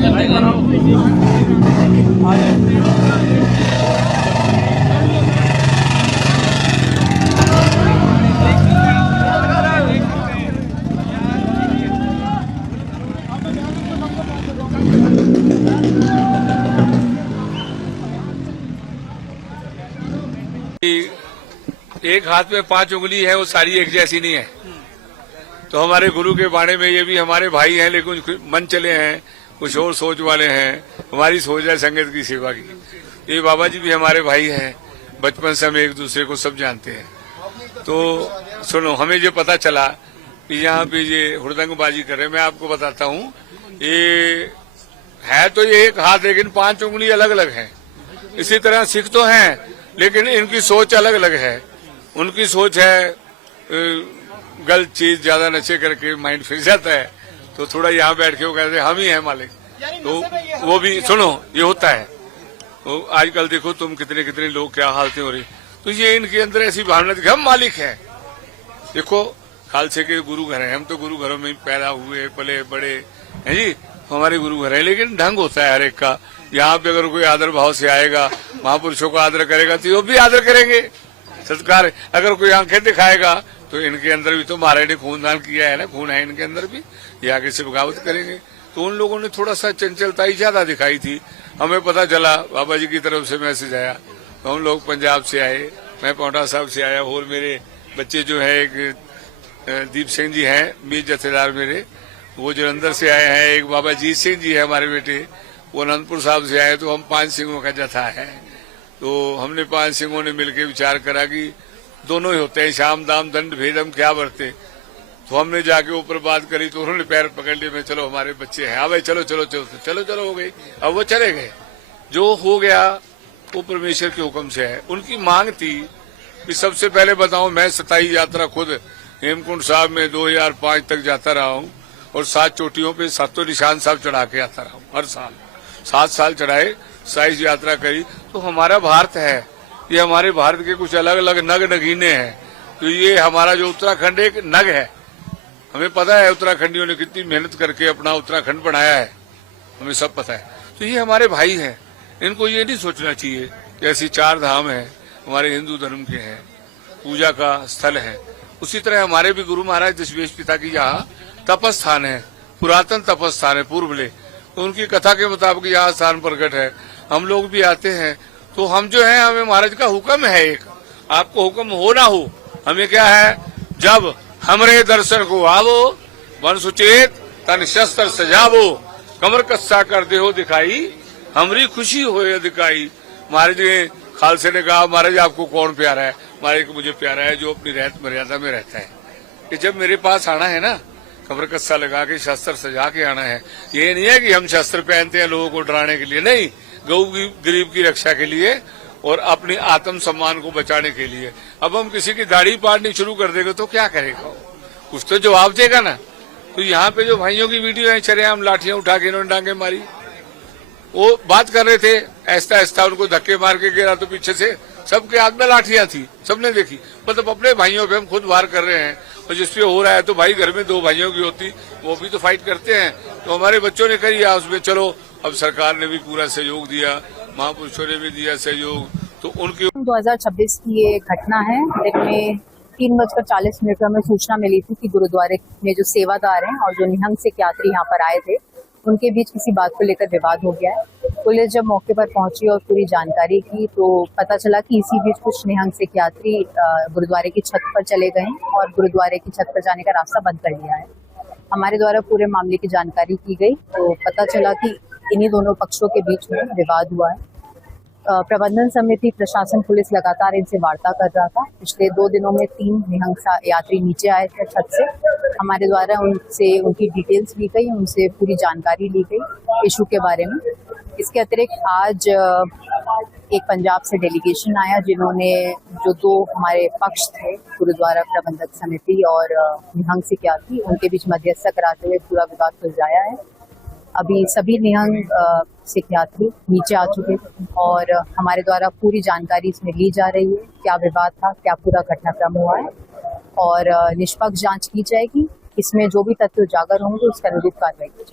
करते एक हाथ में 5 उंगली है, वो सारी एक जैसी नहीं है। तो हमारे गुरु के बाणे में ये भी हमारे भाई हैं, लेकिन कुछ मन चले हैं, कुछ और सोच वाले हैं। हमारी सोच है संगत की सेवा की। ये बाबा जी भी हमारे भाई हैं, बचपन से हम एक दूसरे को सब जानते हैं। तो सुनो, हमें ये पता चला कि यहाँ पे ये हुड़दंगबाजी कर रहे हैं। मैं आपको बताता हूँ, ये है तो ये एक हाथ, लेकिन 5 उंगली अलग अलग है। इसी तरह सिख तो हैं, लेकिन इनकी सोच अलग अलग है। उनकी सोच है गलत चीज ज्यादा नशे करके माइंड फिर जाता है, तो थोड़ा यहाँ बैठ के वो कहते हैं हम ही हैं मालिक। तो वो भी सुनो, ये होता है। तो आजकल देखो तुम कितने कितने लोग क्या हालतें हो रही, तो ये इनके अंदर ऐसी भावना थी हम मालिक हैं। देखो खालसे के गुरु घर है, हम तो गुरु घरों में पैदा हुए पले बड़े हैं जी, हमारे गुरु घर है। लेकिन ढंग होता है हर एक का। यहाँ पे अगर कोई आदर भाव से आएगा, महापुरुषों का आदर करेगा, तो वो भी आदर करेंगे, सत्कार। अगर कोई आंखें दिखाएगा, तो इनके अंदर भी तो महाराज ने खूनदान किया है ना, खून है इनके अंदर भी, ये आगे से बगावत करेंगे। तो उन लोगों ने थोड़ा सा चंचलता ही ज्यादा दिखाई थी। हमें पता चला, बाबा जी की तरफ से मैसेज आया, तो हम लोग पंजाब से आए, मैं पांवटा साहब से आया, और मेरे बच्चे जो है एक दीप सिंह जी हैं, मीर जथेदार मेरे, वो जलंधर से आए हैं। एक बाबा जीत सिंह जी है हमारे बेटे, वो अनंतपुर साहब से आए। तो हम 5 सिंहों का जथा है। तो हमने 5 सिंहों ने मिलकर विचार करा कि दोनों ही होते हैं, शाम दाम दंड भेदम क्या बरते। तो हमने जाके ऊपर बात करी, तो उन्होंने पैर पकड़ लिए, मैं चलो हमारे बच्चे हैं, हाँ भाई चलो चलो चलो चलो चलो हो गई। अब वो चले गए, जो हो गया वो परमेश्वर के हुक्म से है। उनकी मांग थी कि सबसे पहले बताऊं, मैं 27 यात्रा खुद हेमकुंड साहब में 2005 तक जाता रहा हूं, और 7 चोटियों पे 7 निशान साहब चढ़ा के आता रहा हूं। हर साल 7 साल चढ़ाए, 27 यात्रा करी। तो हमारा भारत है, ये हमारे भारत के कुछ अलग अलग नग नगीने हैं। तो ये हमारा जो उत्तराखंड एक नग है, हमें पता है उत्तराखंडियों ने कितनी मेहनत करके अपना उत्तराखंड बनाया है, हमें सब पता है। तो ये हमारे भाई हैं, इनको ये नहीं सोचना चाहिए कि ऐसी 4 धाम है हमारे हिंदू धर्म के हैं, पूजा का स्थल है। उसी तरह हमारे भी गुरु महाराज दशमेश पिता की यहाँ तपस्थान है, पुरातन तपस्थान है पूर्वले। तो उनकी कथा के मुताबिक यहाँ स्थान प्रकट है। हम लोग भी आते हैं, तो हम जो है, हमें महाराज का हुक्म है एक, आपको हुक्म हो ना हो, हमें क्या है, जब हमरे दर्शन को आवो, मन सुचेत तन शस्त्र सजावो, कमर कस्सा कर देहो दिखाई, हमरी खुशी होए दिखाई। महाराज ने, खालसे ने कहा, महाराज आपको कौन प्यारा है? महाराज को मुझे प्यारा है जो अपनी रहत मर्यादा में रहता है। कि जब मेरे पास आना है ना, कमर कस्सा लगा के शस्त्र सजा के आना है। ये नहीं है कि हम शस्त्र पहनते हैं लोगों को डराने के लिए, नहीं, गऊ गरीब की रक्षा के लिए और अपने आत्म सम्मान को बचाने के लिए। अब हम किसी की दाढ़ी पाड़नी शुरू कर देंगे तो क्या करेगा? कुछ तो जवाब देगा ना। तो यहाँ पे जो भाइयों की वीडियो है, चले हम लाठियां उठा के इन्होंने डांगे मारी, वो बात कर रहे थे, ऐसा ऐसा उनको धक्के मार के गिरा, तो पीछे से सबके हाथ में लाठियां थी, सबने देखी। मतलब अपने भाइयों पे हम खुद वार कर रहे हैं, और जिसपे हो रहा है तो भाई घर में 2 भाइयों की होती, वो भी तो फाइट करते हैं। तो हमारे बच्चों ने कही उसमें चलो, अब सरकार ने भी पूरा सहयोग दिया, महापुरुषों ने भी दिया सहयोग। तो उनकी 2026 की ये घटना है, दिन में 3:40 पर हमें सूचना मिली थी कि गुरुद्वारे में जो सेवादार हैं और जो निहंग सिख यात्री यहाँ पर आए थे, उनके बीच किसी बात को लेकर विवाद हो गया है। पुलिस जब मौके पर पहुंची और पूरी जानकारी की, तो पता चला कि इसी बीच कुछ निहंग सिख यात्री गुरुद्वारे की छत पर चले गए और गुरुद्वारे की छत पर जाने का रास्ता बंद कर दिया है। हमारे द्वारा पूरे मामले की जानकारी की गई, तो पता चला कि इन्हीं दोनों पक्षों के बीच में विवाद हुआ है। प्रबंधन समिति, प्रशासन, पुलिस लगातार इनसे वार्ता कर रहा था। पिछले 2 दिनों में 3 निहंग यात्री नीचे आए थे छत से। हमारे द्वारा उनसे उनकी डिटेल्स ली गई, उनसे पूरी जानकारी ली गई इशू के बारे में। इसके अतिरिक्त आज एक पंजाब से डेलीगेशन आया, जिन्होंने जो 2 हमारे पक्ष थे, गुरुद्वारा प्रबंधक समिति और निहंग सिख यात्री, उनके बीच मध्यस्थता कराते हुए पूरा विवाद सुलझाया है। अभी सभी निहंग सिख यात्री नीचे आ चुके थे और हमारे द्वारा पूरी जानकारी इसमें ली जा रही है, क्या विवाद था, क्या पूरा घटनाक्रम हुआ है, और निष्पक्ष जांच की जाएगी। इसमें जो भी तथ्य उजागर होंगे उसके अनुरूप कार्रवाई की जाएगी।